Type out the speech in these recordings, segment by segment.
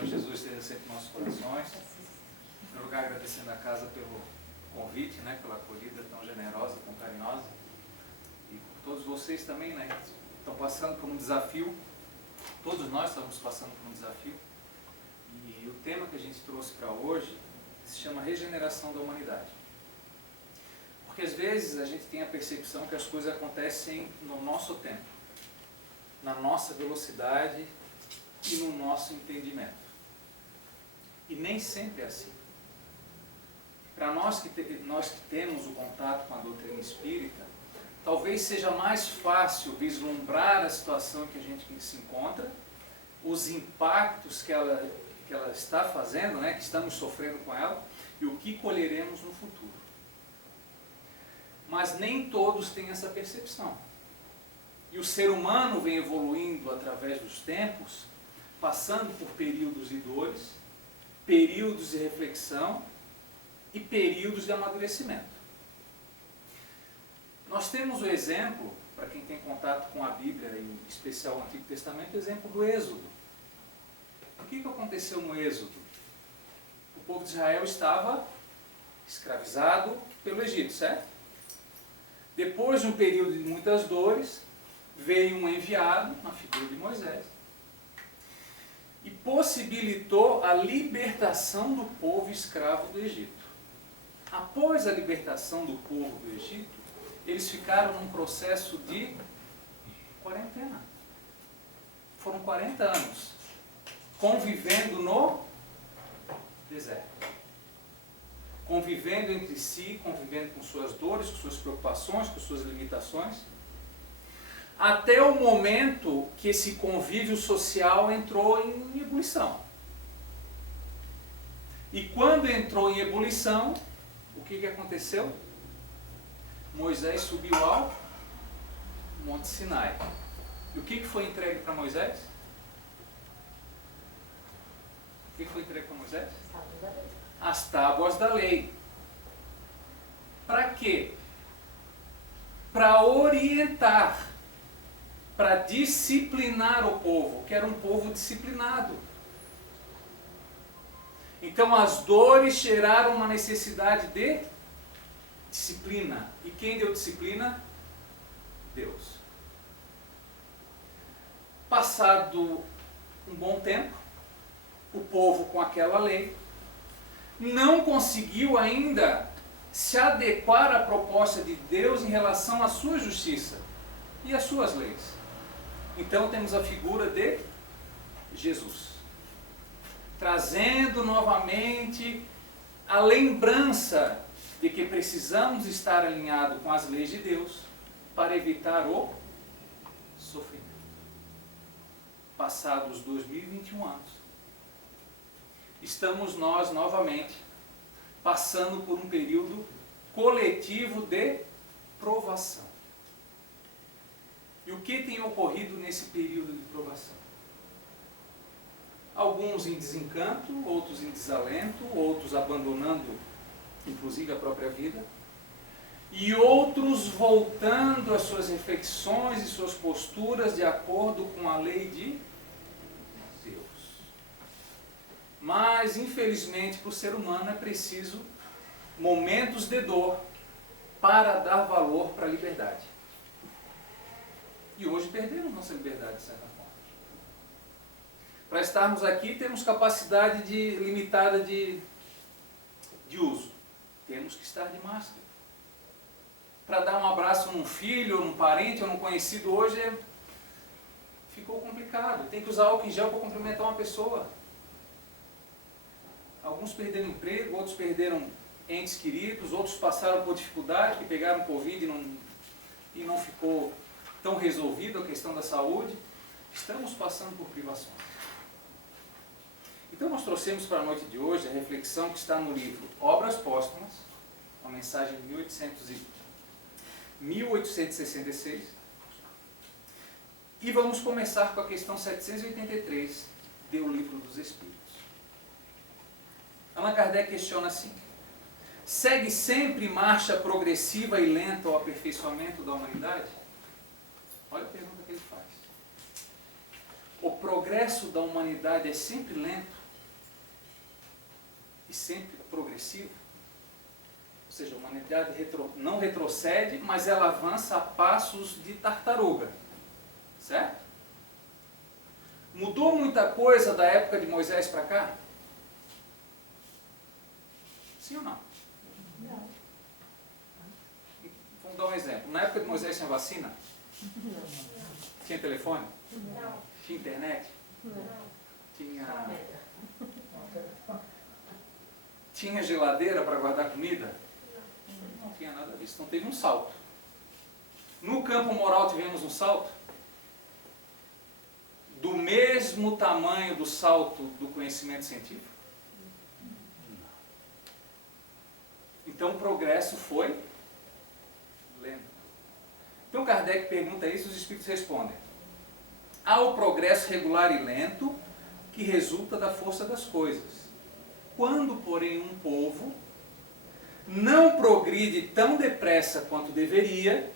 Senhor Jesus esteja sempre em nossos corações. Em primeiro lugar, agradecendo a casa pelo convite, pela acolhida tão generosa, tão carinhosa. E por todos vocês também, estão passando por um desafio. Todos nós estamos passando por um desafio. E o tema que a gente trouxe para hoje se chama Regeneração da Humanidade. Porque às vezes a gente tem a percepção que as coisas acontecem no nosso tempo, na nossa velocidade e no nosso entendimento. E nem sempre é assim. Para nós que temos o contato com a doutrina espírita, talvez seja mais fácil vislumbrar a situação que a gente se encontra, os impactos que ela está fazendo, que estamos sofrendo com ela, e o que colheremos no futuro. Mas nem todos têm essa percepção. E o ser humano vem evoluindo através dos tempos, passando por períodos de dores, períodos de reflexão e períodos de amadurecimento. Nós temos o exemplo, para quem tem contato com a Bíblia, em especial o Antigo Testamento, o exemplo do Êxodo. O que aconteceu no Êxodo? O povo de Israel estava escravizado pelo Egito, certo? Depois de um período de muitas dores, veio um enviado, na figura de Moisés, e possibilitou a libertação do povo escravo do Egito. Após a libertação do povo do Egito, eles ficaram num processo de quarentena. Foram 40 anos convivendo no deserto. Convivendo entre si, convivendo com suas dores, com suas preocupações, com suas limitações, até o momento que esse convívio social entrou em ebulição. E quando entrou em ebulição, o que aconteceu? Moisés subiu ao Monte Sinai. E o que foi entregue para Moisés? O que foi entregue para Moisés? As tábuas da lei. Para quê? Para orientar, para disciplinar o povo, que era um povo disciplinado. Então as dores geraram uma necessidade de disciplina. E quem deu disciplina? Deus. Passado um bom tempo, o povo com aquela lei não conseguiu ainda se adequar à proposta de Deus em relação à sua justiça e às suas leis. Então temos a figura de Jesus, trazendo novamente a lembrança de que precisamos estar alinhados com as leis de Deus para evitar o sofrimento. Passados 2021 anos, estamos nós novamente passando por um período coletivo de provação. E o que tem ocorrido nesse período de provação? Alguns em desencanto, outros em desalento, outros abandonando inclusive a própria vida, e outros voltando às suas reflexões e suas posturas de acordo com a lei de Deus. Mas, infelizmente, para o ser humano é preciso momentos de dor para dar valor para a liberdade. E hoje perdemos nossa liberdade, de certa forma. Para estarmos aqui, temos capacidade limitada de uso. Temos que estar de máscara. Para dar um abraço num filho, ou num parente, ou num conhecido hoje, ficou complicado. Tem que usar álcool em gel para cumprimentar uma pessoa. Alguns perderam emprego, outros perderam entes queridos, outros passaram por dificuldade, que pegaram Covid e não ficou tão resolvida a questão da saúde. Estamos passando por privações. Então nós trouxemos para a noite de hoje a reflexão que está no livro Obras Póstumas, uma mensagem de 1866, e vamos começar com a questão 783 do Livro dos Espíritos. Allan Kardec questiona assim: segue sempre marcha progressiva e lenta ao aperfeiçoamento da humanidade? Olha a pergunta que ele faz. O progresso da humanidade é sempre lento e sempre progressivo. Ou seja, a humanidade não retrocede, mas ela avança a passos de tartaruga. Certo? Mudou muita coisa da época de Moisés para cá? Sim ou não? Não. Vamos dar um exemplo. Na época de Moisés tinha vacina? Não. Tinha telefone? Não. Tinha internet? Não. Tinha geladeira para guardar comida? Não tinha nada disso. Então teve um salto. No campo moral tivemos um salto? Do mesmo tamanho do salto do conhecimento científico? Então o progresso foi lento. Então Kardec pergunta isso e os espíritos respondem. Há o progresso regular e lento que resulta da força das coisas. Quando, porém, um povo não progride tão depressa quanto deveria,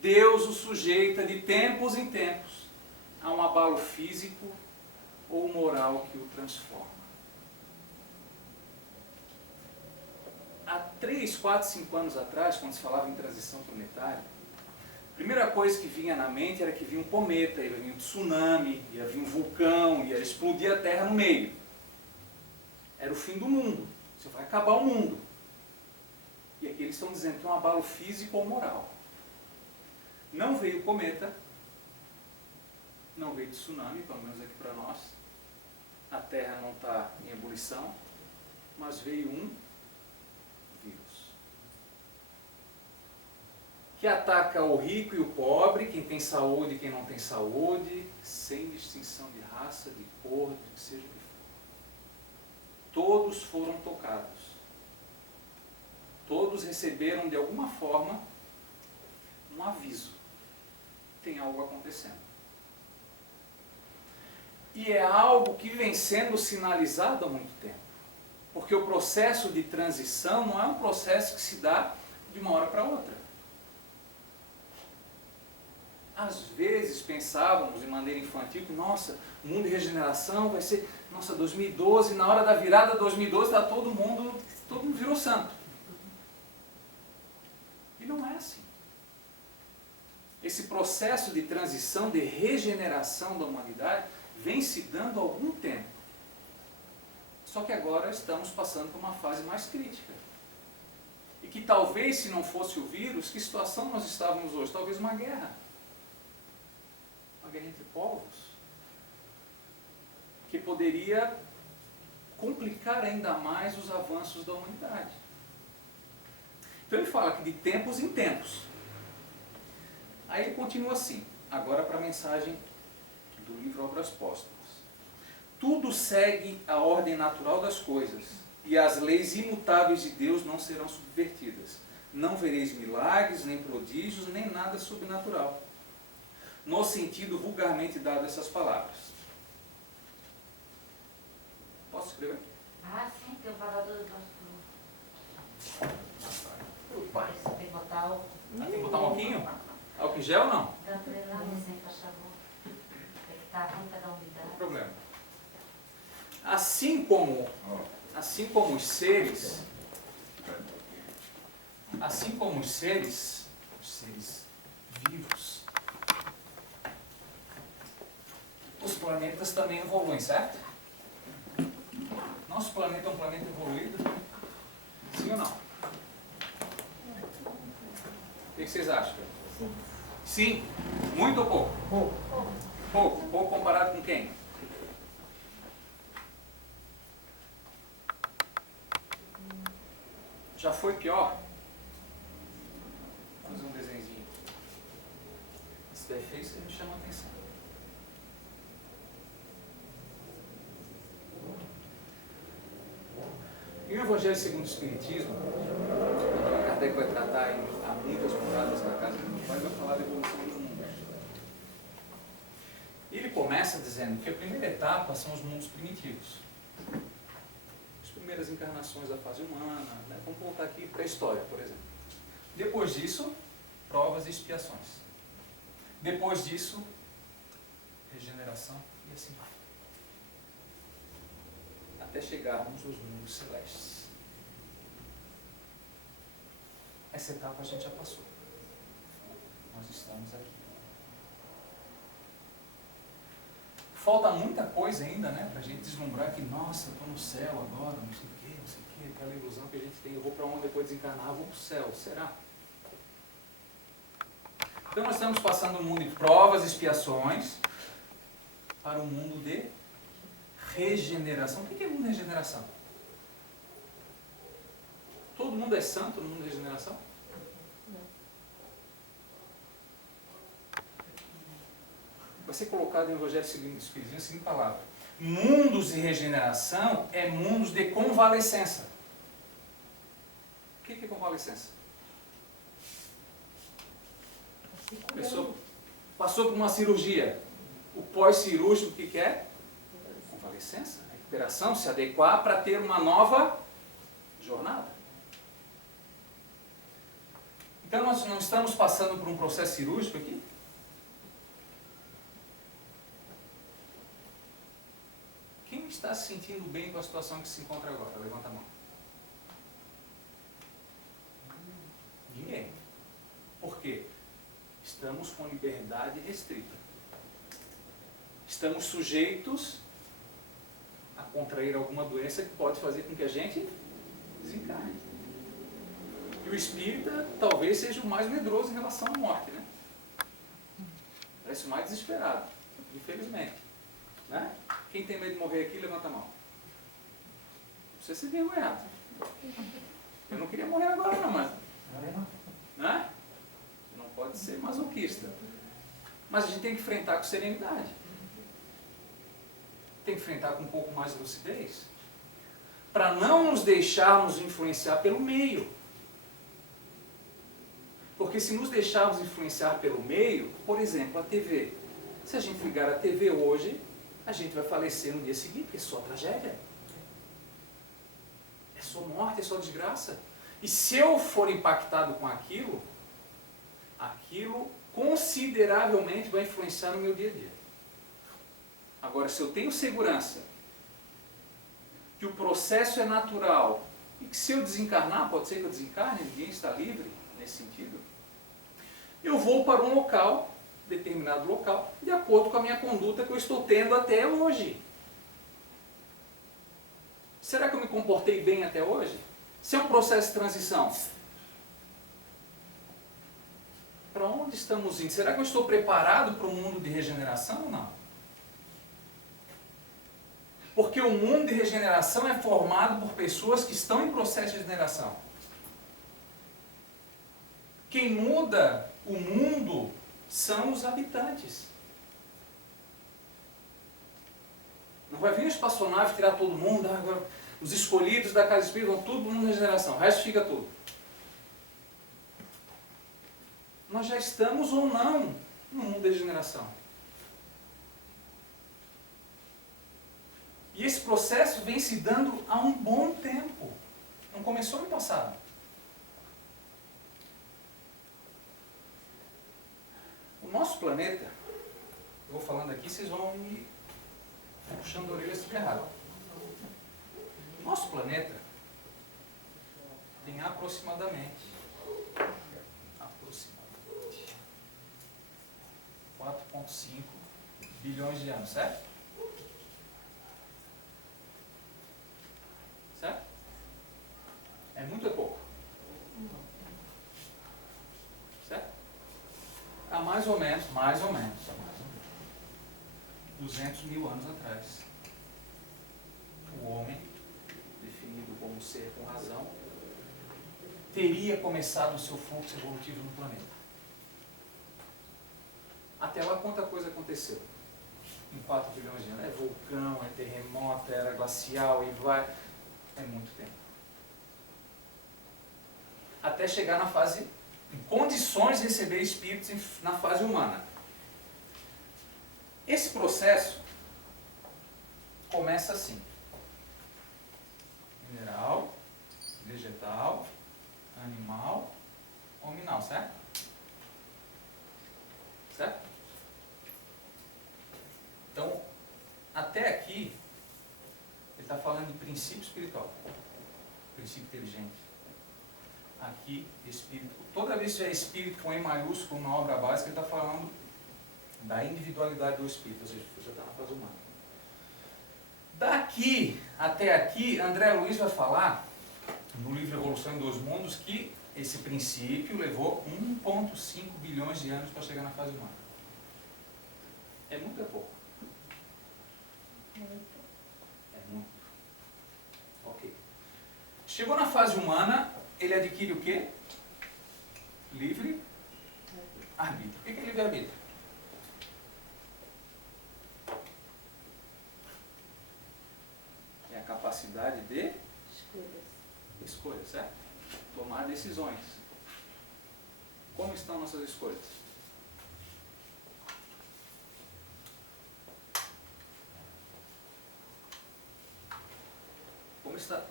Deus o sujeita de tempos em tempos a um abalo físico ou moral que o transforma. Há 3, 4, 5 anos atrás, quando se falava em transição planetária, a primeira coisa que vinha na mente era que vinha um cometa, ia vir um tsunami, ia vir um vulcão, ia explodir a Terra no meio. Era o fim do mundo. Você vai acabar o mundo. E aqui eles estão dizendo que é um abalo físico ou moral. Não veio cometa, não veio tsunami, pelo menos aqui para nós. A Terra não está em ebulição, mas veio um vírus. Que ataca o rico e o pobre, quem tem saúde e quem não tem saúde, sem distinção de raça, de cor, de que seja o que for. Todos foram tocados. Todos receberam de alguma forma um aviso. Tem algo acontecendo. E é algo que vem sendo sinalizado há muito tempo. Porque o processo de transição não é um processo que se dá de uma hora para outra. Às vezes pensávamos de maneira infantil que, nossa, o mundo de regeneração vai ser, nossa, 2012, na hora da virada de 2012 está todo mundo virou santo. E não é assim. Esse processo de transição, de regeneração da humanidade, vem se dando há algum tempo. Só que agora estamos passando por uma fase mais crítica. E que talvez, se não fosse o vírus, que situação nós estávamos hoje? Talvez uma guerra. Uma guerra entre povos. Que poderia complicar ainda mais os avanços da humanidade. Então ele fala que de tempos em tempos. Aí ele continua assim, agora para a mensagem do livro Obras Póstumas. Tudo segue a ordem natural das coisas, e as leis imutáveis de Deus não serão subvertidas. Não vereis milagres, nem prodígios, nem nada sobrenatural. No sentido vulgarmente dado essas palavras. Posso escrever? Ah, sim, tem o parador do nosso pai. Tem que botar o... Tem que botar um pouquinho? Álcool em gel ou não? Tanto ele lá, assim, faz favor. Tem que estar ruim para dar umidade. Não tem problema. Assim como os seres vivos, os planetas também evoluem, certo? Nosso planeta é um planeta evoluído? Sim ou não? O que vocês acham? Sim. Muito ou pouco? Pouco. Pouco comparado com quem? Já foi pior? Vou fazer um desenhozinho. Se der feio, você me chama a atenção. E o Evangelho segundo o Espiritismo, Kardec vai tratar em há muitas moradas na casa do meu pai, vai falar da evolução dos mundos. E ele começa dizendo que a primeira etapa são os mundos primitivos. As primeiras encarnações da fase humana, né? Vamos voltar aqui para a história, por exemplo. Depois disso, provas e expiações. Depois disso, regeneração e assim vai. até chegarmos aos mundos celestes. Essa etapa a gente já passou. Nós estamos aqui. Falta muita coisa ainda, né? Para a gente deslumbrar que, nossa, eu estou no céu agora, não sei o quê, aquela ilusão que a gente tem. Eu vou para onde depois desencarnar? Eu vou para o céu. Será? Então nós estamos passando um mundo de provas, expiações, para um mundo de regeneração. O que é mundo de regeneração? Todo mundo é santo no mundo de regeneração? Vai ser colocado no Evangelho segundo o Espiritismo a seguinte palavra: mundos de regeneração é mundos de convalescença. O que é convalescença? A pessoa passou por uma cirurgia. O pós-cirúrgico, o que é? Convalescença, recuperação, se adequar para ter uma nova jornada. Então nós não estamos passando por um processo cirúrgico aqui? Quem está se sentindo bem com a situação que se encontra agora? Levanta a mão. Ninguém. Por quê? Estamos com liberdade restrita. Estamos sujeitos a contrair alguma doença que pode fazer com que a gente desencarne. E o espírita talvez seja o mais medroso em relação à morte, né? Parece o mais desesperado, infelizmente. Né? Quem tem medo de morrer aqui, levanta a mão. Você se envergonhado. Eu não queria morrer agora não, mas... Né? Não pode ser masoquista. Mas a gente tem que enfrentar com serenidade. Tem que enfrentar com um pouco mais de lucidez. Para não nos deixarmos influenciar pelo meio. Porque se nos deixarmos influenciar pelo meio, por exemplo, a TV. Se a gente ligar a TV hoje, a gente vai falecer no dia seguinte, porque é só tragédia. É só morte, é só desgraça. E se eu for impactado com aquilo, aquilo consideravelmente vai influenciar no meu dia a dia. Agora, se eu tenho segurança que o processo é natural e que se eu desencarnar, pode ser que eu desencarne, ninguém está livre nesse sentido, eu vou para um local, determinado local, de acordo com a minha conduta que eu estou tendo até hoje. Será que eu me comportei bem até hoje? Se é um processo de transição, para onde estamos indo? Será que eu estou preparado para um mundo de regeneração ou não? Porque o mundo de regeneração é formado por pessoas que estão em processo de regeneração. Quem muda o mundo são os habitantes. Não vai vir a espaçonave tirar todo mundo, agora os escolhidos da casa espírita vão tudo para o mundo de regeneração, o resto fica tudo. Nós já estamos ou não no mundo de regeneração. E esse processo vem se dando há um bom tempo. Não começou no passado. O nosso planeta, eu vou falando aqui, vocês vão me puxando a orelha se estiver errado. O nosso planeta tem aproximadamente 4,5 bilhões de anos, certo? Certo? É muito ou é pouco? Certo? Há mais ou menos 200 mil anos atrás, o homem, definido como ser com razão, teria começado o seu fluxo evolutivo no planeta. Até lá, quanta coisa aconteceu? Em 4 bilhões de anos. É vulcão, é terremoto, era glacial e vai... É muito tempo. Até chegar na fase, em condições de receber espíritos na fase humana. Esse processo começa assim. Mineral, vegetal, animal, hominal, certo? Certo? Então, até aqui, ele está falando de princípio espiritual, princípio inteligente. Aqui, espírito. Toda vez que tiver espírito com E maiúsculo na obra básica, ele está falando da individualidade do espírito, ou seja, já está na fase humana. Daqui até aqui, André Luiz vai falar, no livro Evolução em Dois Mundos, que esse princípio levou 1,5 bilhões de anos para chegar na fase humana. É muito ou é pouco? É muito. Ok. Chegou na fase humana, ele adquire o quê? Livre arbítrio. O que é livre arbítrio? É a capacidade de escolha, certo? Tomar decisões. Como estão nossas escolhas?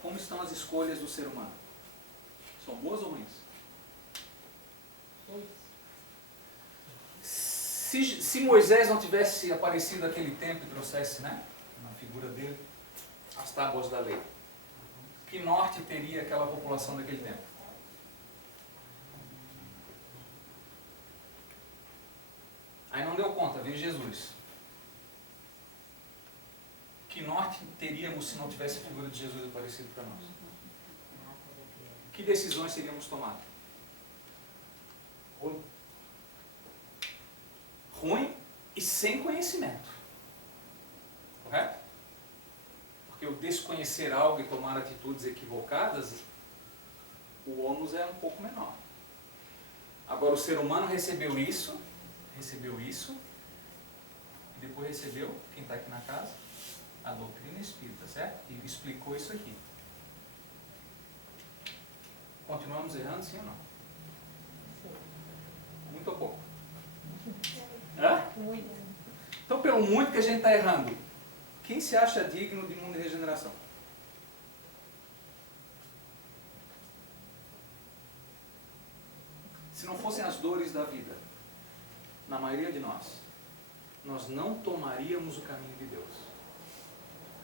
Como estão as escolhas do ser humano? São boas ou ruins? Se Moisés não tivesse aparecido naquele tempo e trouxesse, né, na figura dele, as tábuas da lei, que norte teria aquela população daquele tempo? Aí não deu conta, veio Jesus. Que norte teríamos se não tivesse a figura de Jesus aparecido para nós? Que decisões teríamos tomado? Ruim e sem conhecimento. Correto? Porque o desconhecer algo e tomar atitudes equivocadas, o ônus é um pouco menor. Agora o ser humano recebeu isso, e depois recebeu, quem está aqui na casa, a doutrina espírita, certo? E explicou isso aqui. Continuamos errando, sim ou não? Muito ou pouco? Hã? Muito. Então, pelo muito que a gente está errando, quem se acha digno de mundo de regeneração? Se não fossem as dores da vida, na maioria de nós não tomaríamos o caminho de Deus.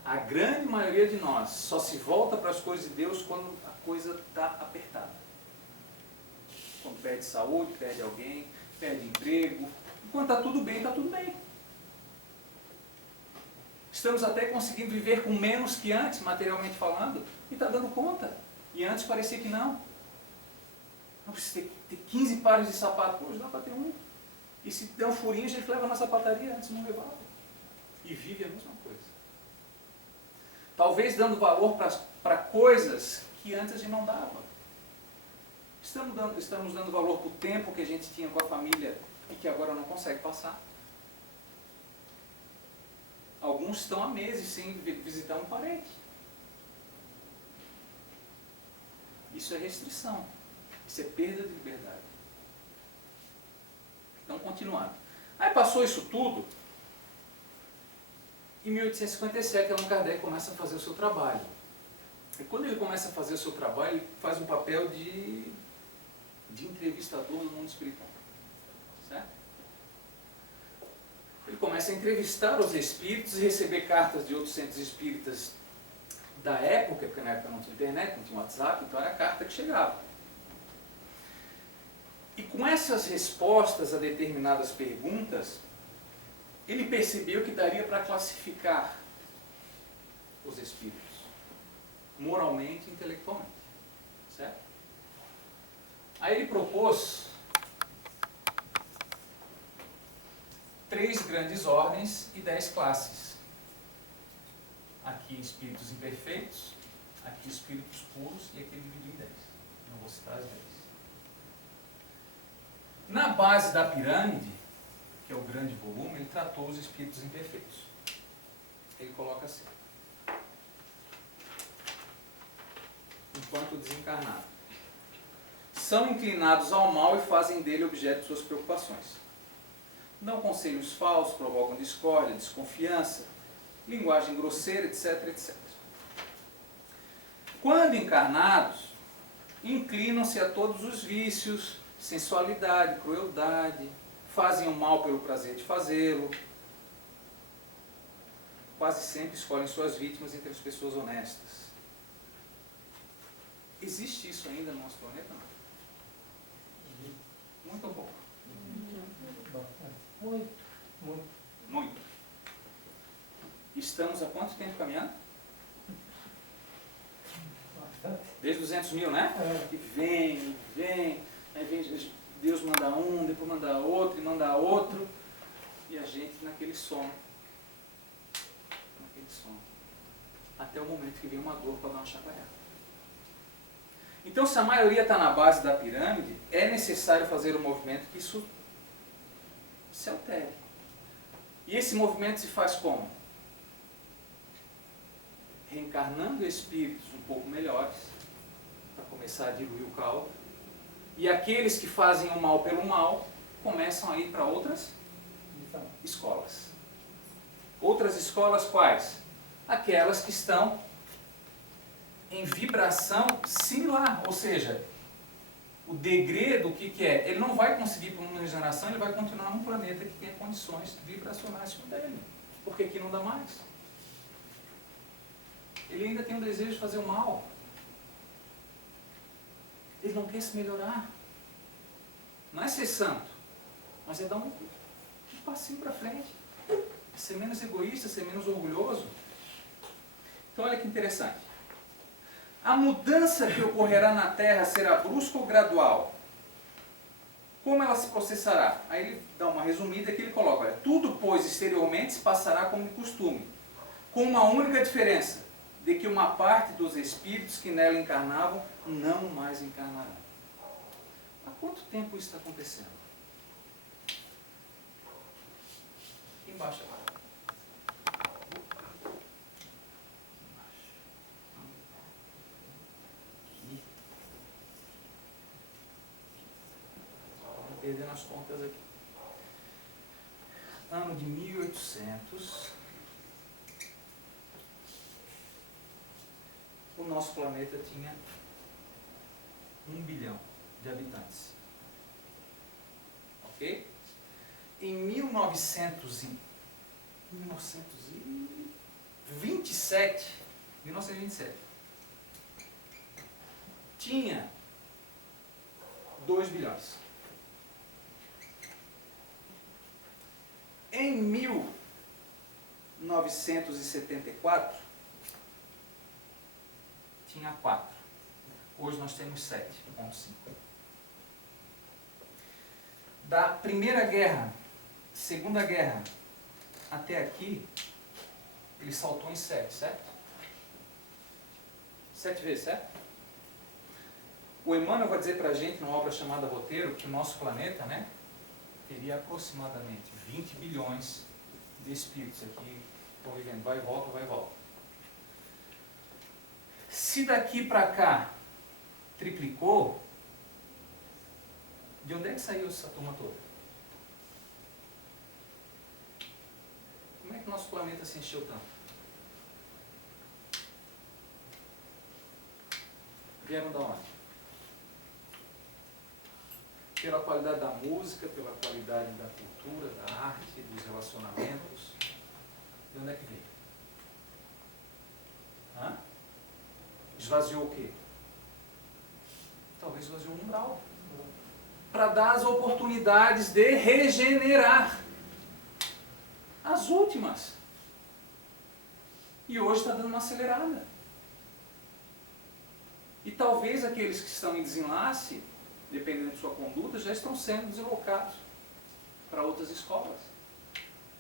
A grande maioria de nós só se volta para as coisas de Deus quando a coisa está apertada. Quando perde saúde, perde alguém, perde emprego. Quando está tudo bem, está tudo bem. Estamos até conseguindo viver com menos que antes, materialmente falando, e está dando conta. E antes parecia que não. Não precisa ter 15 pares de sapato. Hoje dá para ter um. E se der um furinho, a gente leva na sapataria, antes não levava. E vive a mesma coisa. Talvez dando valor para coisas que antes a gente não dava. Estamos dando valor para o tempo que a gente tinha com a família e que agora não consegue passar. Alguns estão há meses sem visitar um parente. Isso é restrição. Isso é perda de liberdade. Então, continuando. Aí passou isso tudo. Em 1857, Allan Kardec começa a fazer o seu trabalho. E quando ele começa a fazer o seu trabalho, ele faz um papel de entrevistador do mundo espiritual. Certo? Ele começa a entrevistar os espíritos e receber cartas de outros centros espíritas da época, porque na época não tinha internet, não tinha WhatsApp, então era a carta que chegava. E com essas respostas a determinadas perguntas, ele percebeu que daria para classificar os espíritos, moralmente e intelectualmente. Certo? Aí ele propôs 3 grandes ordens e 10 classes. Aqui espíritos imperfeitos, aqui espíritos puros e aqui dividido em 10. Não vou citar as 10. Na base da pirâmide, que é o grande volume, ele tratou os espíritos imperfeitos. Ele coloca assim: enquanto desencarnado, são inclinados ao mal e fazem dele objeto de suas preocupações. Dão conselhos falsos, provocam discórdia, desconfiança, linguagem grosseira, etc, etc. Quando encarnados, inclinam-se a todos os vícios, sensualidade, crueldade, fazem o mal pelo prazer de fazê-lo. quase sempre escolhem suas vítimas entre as pessoas honestas. Existe isso ainda no nosso planeta? Não? Muito ou pouco? Muito, muito. Muito. Estamos há quanto tempo caminhando? Bastante. Desde 200 mil, né? É. E vem, aí vem, Deus manda um, depois manda outro, e manda outro, e a gente naquele sono. Naquele sono. Até o momento que vem uma dor para dar uma chacoalhada. Então, se a maioria está na base da pirâmide, é necessário fazer um movimento que isso se altere. E esse movimento se faz como? Reencarnando espíritos um pouco melhores, para começar a diluir o caldo. E aqueles que fazem o mal pelo mal, começam a ir para outras escolas. Outras escolas quais? Aquelas que estão em vibração similar, ou seja, o degredo, o que é? Ele não vai conseguir por uma regeneração, ele vai continuar num planeta que tem condições vibracionais como dele, porque aqui não dá mais. Ele ainda tem o desejo de fazer o mal. Ele não quer se melhorar. Não é ser santo, mas é dar um passinho para frente. É ser menos egoísta, ser menos orgulhoso. Então olha que interessante. A mudança que ocorrerá na Terra será brusca ou gradual? Como ela se processará? Aí ele dá uma resumida que ele coloca, olha, tudo, pois, exteriormente se passará como de costume, com uma única diferença, de que uma parte dos espíritos que nela encarnavam não mais encarnarão. Há quanto tempo isso está acontecendo? Aqui embaixo agora. Perdendo as contas aqui. Ano de 1800, o nosso planeta tinha 1 bilhão de habitantes. Ok? Em 1927, tinha 2 bilhões. Em 1974, tinha 4. Hoje nós temos 7,5. Da Primeira Guerra, Segunda Guerra, até aqui, ele saltou em 7, certo? 7 vezes, certo? O Emmanuel vai dizer para a gente, numa obra chamada Roteiro, que o nosso planeta, né, teria aproximadamente 20 bilhões de espíritos aqui convivendo, vai e volta, vai e volta. Se daqui para cá triplicou, de onde é que saiu essa turma toda? Como é que o nosso planeta se encheu tanto? Vieram da onde? Pela qualidade da música, pela qualidade da cultura, da arte, dos relacionamentos. De onde é que veio? Hã? Esvaziou o quê? Talvez esvaziou o umbral. Para dar as oportunidades de regenerar. As últimas. E hoje está dando uma acelerada. E talvez aqueles que estão em desenlace, dependendo de sua conduta, já estão sendo deslocados para outras escolas,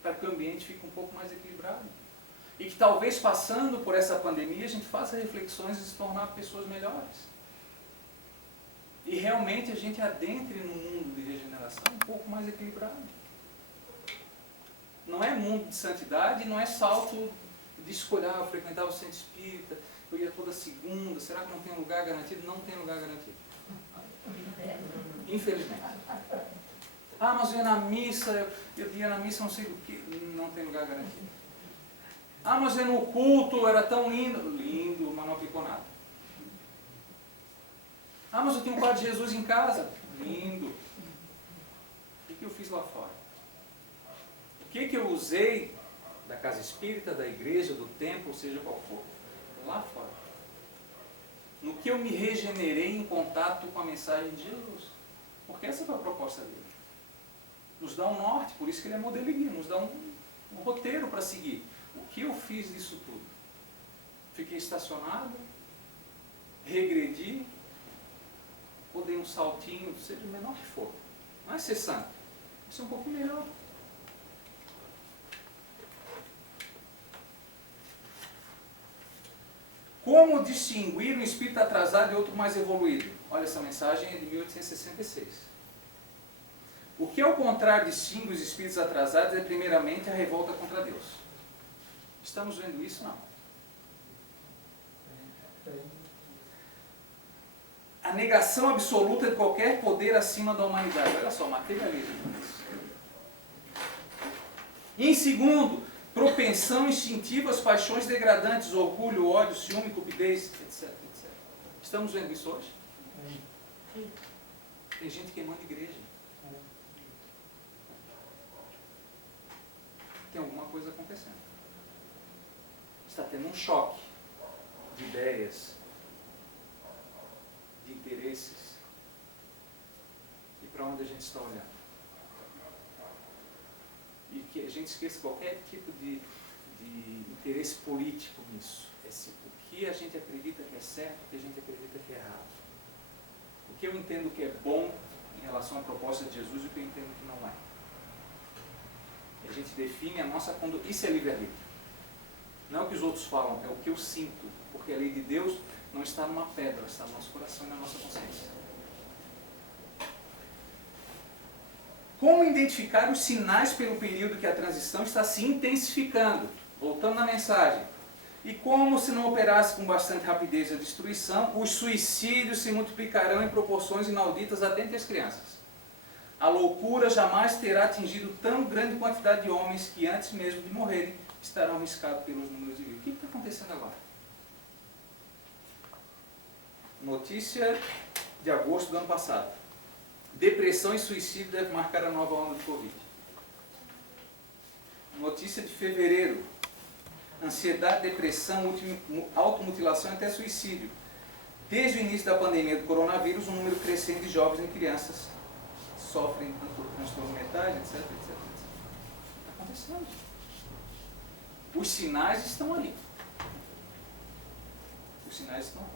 para que o ambiente fique um pouco mais equilibrado. E que talvez passando por essa pandemia a gente faça reflexões de se tornar pessoas melhores. E realmente a gente adentre no mundo de regeneração um pouco mais equilibrado. Não é mundo de santidade, não é salto de escolher, eu frequentava o centro espírita, eu ia toda segunda, será que não tem lugar garantido? Não tem lugar garantido. Infelizmente. Ah, mas eu ia na missa, eu ia na missa não sei do que, não tem lugar garantido. Ah, mas eu ia no culto, era tão lindo. Lindo, mas não aplicou nada. Ah, mas eu tenho um quadro de Jesus em casa. Lindo. O que eu fiz lá fora? O que eu usei da casa espírita, da igreja, do templo, seja qual for. Lá fora. No que eu me regenerei em contato com a mensagem de Jesus. Porque essa foi a proposta dele. Nos dá um norte, por isso que ele é modelo e guia, nos dá um roteiro para seguir. O que eu fiz disso tudo? Fiquei estacionado? Regredi? Ou dei um saltinho, seja o menor que for? Não é ser santo. Isso é um pouco melhor. Como distinguir um espírito atrasado de outro mais evoluído? Olha, essa mensagem é de 1866. O que ao contrário distingue os espíritos atrasados é primeiramente a revolta contra Deus. Estamos vendo isso? Não. A negação absoluta de qualquer poder acima da humanidade. Olha só, materialismo. E em segundo, propensão instintiva às paixões degradantes, orgulho, ódio, ciúme, cupidez, etc, etc. Estamos vendo isso hoje? Sim. Tem gente queimando igreja. Tem alguma coisa acontecendo. Está tendo um choque de ideias, de interesses. E para onde a gente está olhando? E que a gente esqueça qualquer tipo de interesse político nisso. É assim, o que a gente acredita que é certo, o que a gente acredita que é errado. O que eu entendo que é bom em relação à proposta de Jesus e o que eu entendo que não é. A gente define a nossa conduta. Isso é livre-arbítrio. Não é o que os outros falam, é o que eu sinto. Porque a lei de Deus não está numa pedra, está no nosso coração e na nossa consciência. Como identificar os sinais pelo período que a transição está se intensificando? Voltando na mensagem. E como, se não operasse com bastante rapidez a destruição, os suicídios se multiplicarão em proporções inauditas até entre as crianças. A loucura jamais terá atingido tão grande quantidade de homens que, antes mesmo de morrerem, estarão riscados pelos números de vida. O que está acontecendo agora? Notícia de agosto do ano passado. Depressão e suicídio devem marcar a nova onda de Covid. Notícia de fevereiro. Ansiedade, depressão, automutilação e até suicídio. Desde o início da pandemia do coronavírus, um número crescente de jovens e crianças sofrem transtorno mentais, etc, etc, etc. Está acontecendo. Os sinais estão ali. Os sinais estão ali.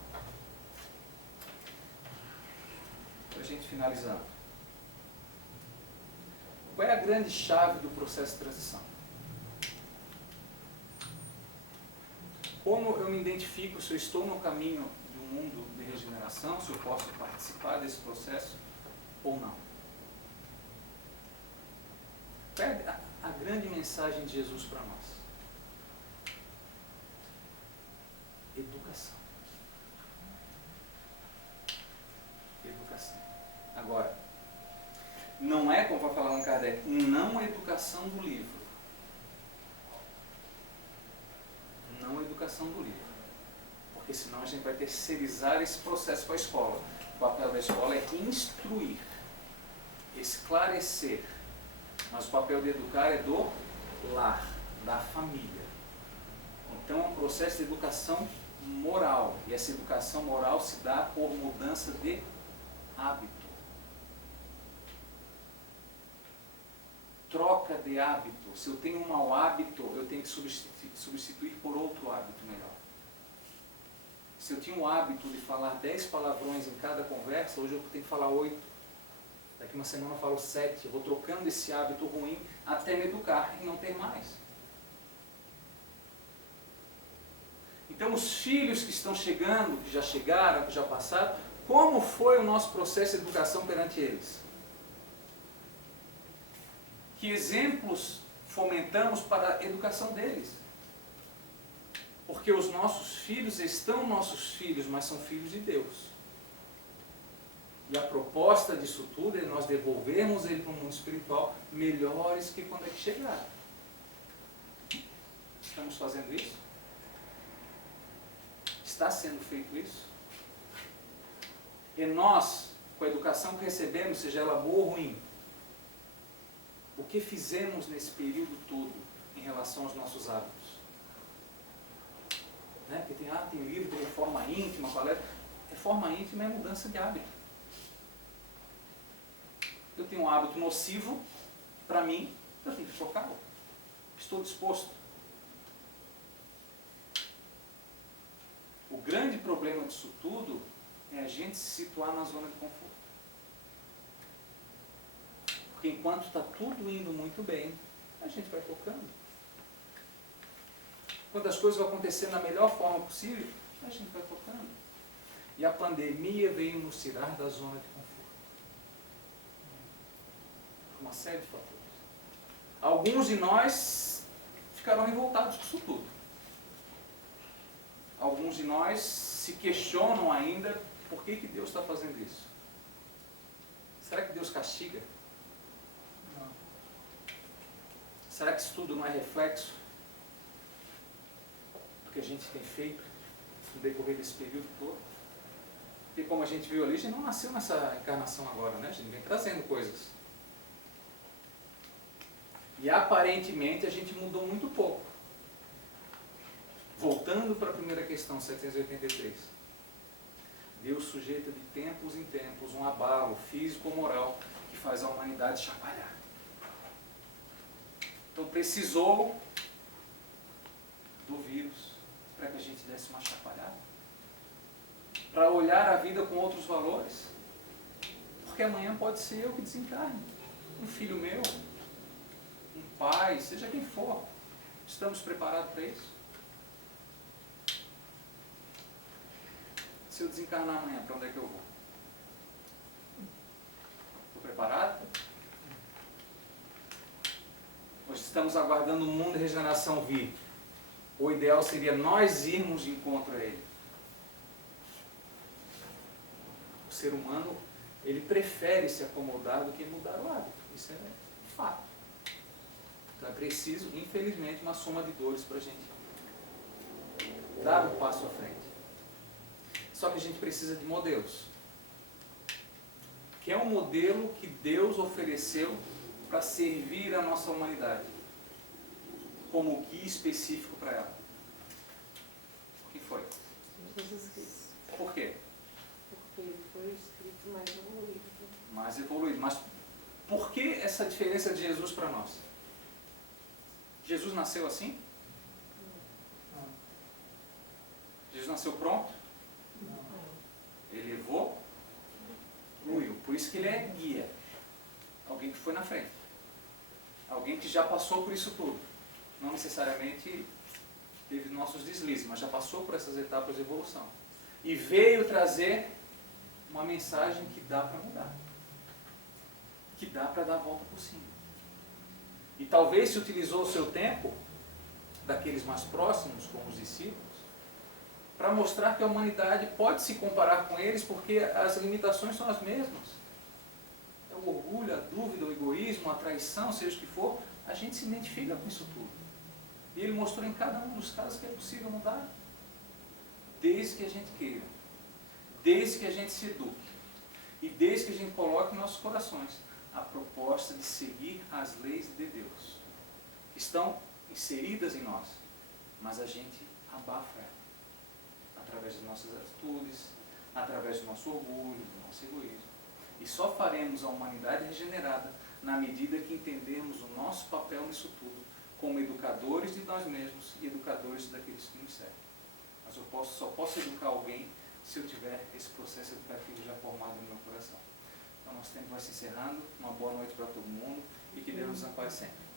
Para a gente finalizando. Qual é a grande chave do processo de transição? Como eu me identifico se eu estou no caminho de um mundo de regeneração, se eu posso participar desse processo ou não? Qual é a grande mensagem de Jesus para nós? Educação. Educação. Agora, não é, como vai falar no Kardec, não a educação do livro. Não a educação do livro. Porque senão a gente vai terceirizar esse processo para a escola. O papel da escola é instruir, esclarecer. Mas o papel de educar é do lar, da família. Então é um processo de educação moral. E essa educação moral se dá por mudança de hábito. Troca de hábito. Se eu tenho um mau hábito, eu tenho que substituir por outro hábito melhor. Se eu tinha o hábito de falar 10 palavrões em cada conversa, hoje eu tenho que falar 8. Daqui uma semana eu falo 7. Eu vou trocando esse hábito ruim até me educar e não ter mais. Então os filhos que estão chegando, que já chegaram, que já passaram, como foi o nosso processo de educação perante eles? Que exemplos fomentamos para a educação deles? Porque os nossos filhos estão nossos filhos, mas são filhos de Deus. E a proposta disso tudo é nós devolvermos ele para o mundo espiritual melhores que quando é que chegaram. Estamos fazendo isso? Está sendo feito isso? E nós, com a educação que recebemos, seja ela boa ou ruim, o que fizemos nesse período todo em relação aos nossos hábitos. Né? Porque tem livro de reforma íntima, qual é? Reforma íntima é mudança de hábito. Eu tenho um hábito nocivo para mim, eu tenho que trocá-lo. Estou disposto. O grande problema disso tudo é a gente se situar na zona de conforto. Porque enquanto está tudo indo muito bem, a gente vai tocando. Quando as coisas vão acontecer da melhor forma possível, a gente vai tocando. E a pandemia veio nos tirar da zona de conforto. Uma série de fatores. Alguns de nós ficaram revoltados com isso tudo. Alguns de nós se questionam ainda por que Deus está fazendo isso. Será que Deus castiga? Não. Será que isso tudo não é reflexo do que a gente tem feito no decorrer desse período todo? Porque como a gente viu ali, a gente não nasceu nessa encarnação agora, né? A gente vem trazendo coisas. E aparentemente a gente mudou muito pouco. Voltando para a primeira questão, 783. Deus sujeita de tempos em tempos um abalo físico ou moral que faz a humanidade chacoalhar. Então precisou do vírus para que a gente desse uma chacoalhada. Para olhar a vida com outros valores. Porque amanhã pode ser eu que desencarne. Um filho meu, um pai, seja quem for. Estamos preparados para isso? Se eu desencarnar amanhã, para onde é que eu vou? Estou preparado? Nós estamos aguardando um mundo de regeneração vir. O ideal seria nós irmos de encontro a ele. O ser humano, ele prefere se acomodar do que mudar o hábito. Isso é fato. Então é preciso, infelizmente, uma soma de dores para a gente dar um passo à frente. Só que a gente precisa de modelos. Que é um modelo que Deus ofereceu para servir a nossa humanidade. Como guia específico para ela. O que foi? Jesus Cristo. Por quê? Porque ele foi escrito mais evoluído. Mais evoluído. Mas por que essa diferença de Jesus para nós? Jesus nasceu assim? Não. Jesus nasceu pronto? Não. Ele evoluiu. Por isso que ele é guia. Alguém que foi na frente. Alguém que já passou por isso tudo. Não necessariamente teve nossos deslizes, mas já passou por essas etapas de evolução. E veio trazer uma mensagem que dá para mudar. Que dá para dar a volta por cima. E talvez se utilizou o seu tempo, daqueles mais próximos, como os discípulos, para mostrar que a humanidade pode se comparar com eles, porque as limitações são as mesmas. É o orgulho, a dúvida, o egoísmo, a traição, seja o que for, a gente se identifica com isso tudo. E ele mostrou em cada um dos casos que é possível mudar. Desde que a gente queira. Desde que a gente se eduque. E desde que a gente coloque em nossos corações a proposta de seguir as leis de Deus. Que estão inseridas em nós. Mas a gente abafa ela. Através das nossas atitudes, através do nosso orgulho, do nosso egoísmo. E só faremos a humanidade regenerada na medida que entendermos o nosso papel nisso tudo, como educadores de nós mesmos e educadores daqueles que nos servem. Mas eu só posso educar alguém se eu tiver esse processo educativo já formado no meu coração. Então nosso tempo vai se encerrando. Uma boa noite para todo mundo e que Deus nos ampare sempre.